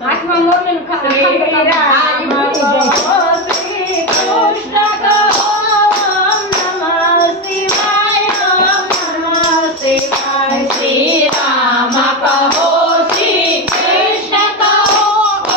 आठवा मोर में श्री राम कहो श्री कृष्ण कहो ओम नमः शिवाय ओम नमः शिवाय। श्री राम कहो श्री कृष्ण कहो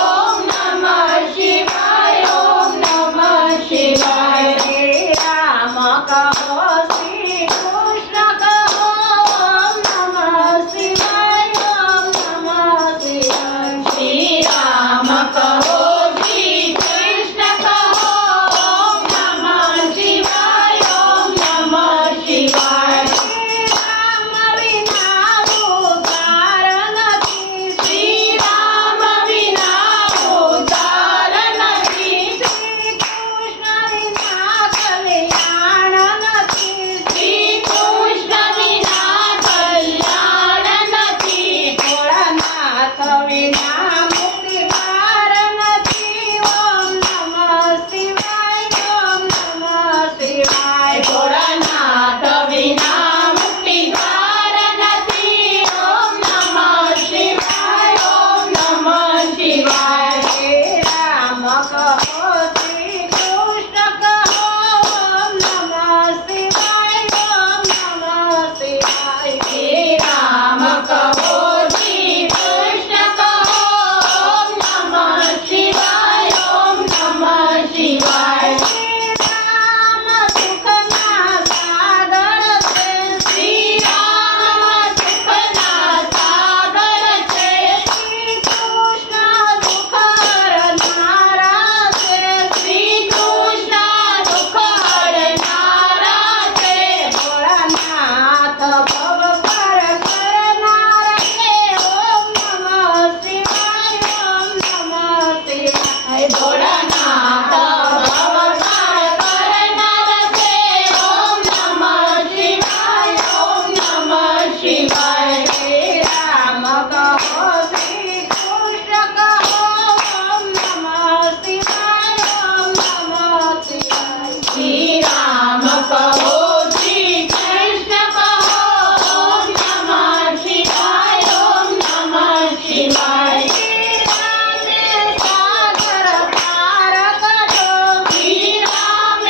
ओम नमः शिवाय ओम नमः शिवाय। श्री राम कहो श्री कृष्ण कहो ओम नमः शिवाय ओम नमः शिवाय। श्री राम कहो श्री कृष्ण कहो ओम नमः शिवाय ओम नमः शिवाय। श्री राम बिना उद्धार नहीं, श्री राम बिना उद्धार नहीं, श्री कृष्ण बिना कल्याण नहीं, श्री कृष्ण बिना कल्याण नहीं, भोलानाथ बिना मुक्ति द्वार नहीं। ओम नमः शिवाय ओम नमः शिवाय। भोलानाथ बिना मुक्ति द्वार नहीं। ओम नमः शिवाय ओम नमः शिवाय। श्री राम कहो श्री कृष्ण कहो ओम नमः शिवाय ओम नमः शिवाय। श्री राम कहो श्री कृष्ण कहो ओम नमः शिवाय ओम नमः शिवाय। श्री राम सुख ना सागर से, श्री राम सुख ना सागर से, श्री कृष्ण दुख हरनारा से, श्री कृष्ण दुख हरनारा से, भोलानाथ भव पर करनारा से। ओम नमः शिवाय ओम नमः शिवाय। भोलानाथ भव पर करनारा से। ओम नमः शिवाय ओम नमः शिवाय। श्री राम कहो श्री कृष्ण कहो ओम नमः शिवाय ओम नमः शिवाय। श्री राम कहो श्री कृष्ण कहो ओम नमः शिवाय ओम नमः शिवाय। श्री राम सागर पार करो, श्री राम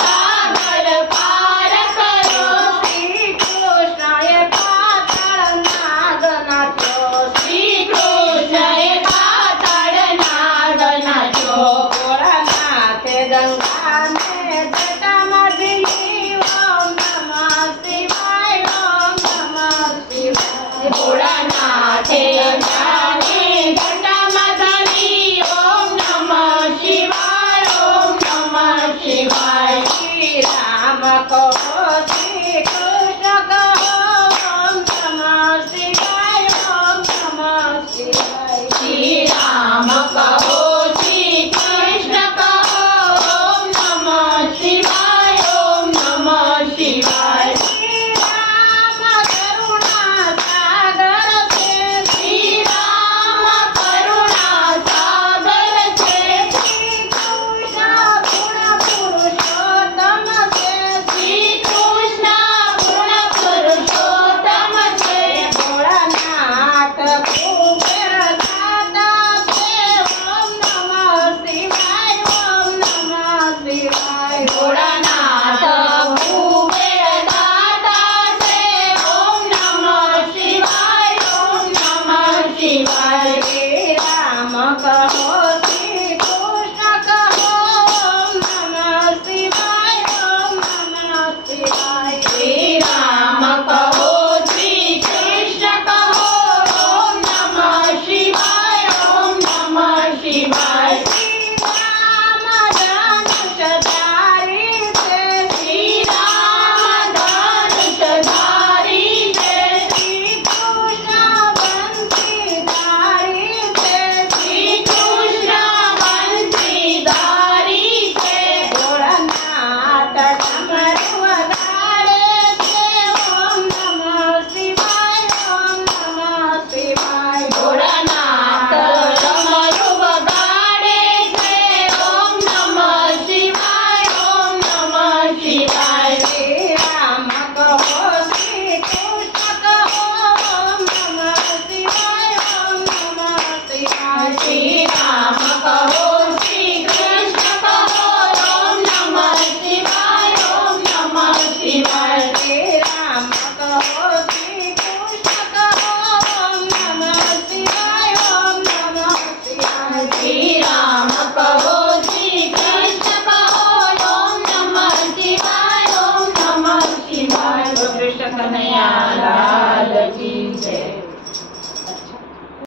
सागर पार करो, श्री कृष्ण ये पाताल नाग नाचो, श्री कृष्ण ये पाताल नाग नाचो। भोलानाथ गंगा में जटा मर्दिनी। ओम नमः शिवाय ओम नमः शिवाय। भोलानाथ गंगा में जटा मर्दिनी। ओम नमः शिवाय ओम नमः शिवाय। श्री राम कहो श्री कृष्ण कहो ओम नमः शिवाय ओम नमः शिवाय। श्री राम कहो श्री कृष्ण कहो ओम नमः शिवाय ओम नमः शिवाय। श्री राम करुणा सागर से, श्री राम करुणा सागर से, श्री कृष्ण गुण पुरुषोत्तम से, श्री कृष्ण गुण पुरुषोत्तम से, भोलानाथ कुबेर दाता से। ओम नमः शिवाय ओम नमः शिवाय। भोलानाथ कुबेर दाता से। ओम नमः शिवाय ओम नमः शिवाय। श्री राम कहो श्री कृष्ण कहो ओम नमः शिवाय ओम नमः शिवाय। श्री राम कहो श्री कृष्ण कहो ओम नमः शिवाय ओम नमः शिवाय। श्री राम धनुषधारी से, श्री राम धनुषधारी से, श्री कृष्ण बंशीधारी से, श्री कृष्ण श्री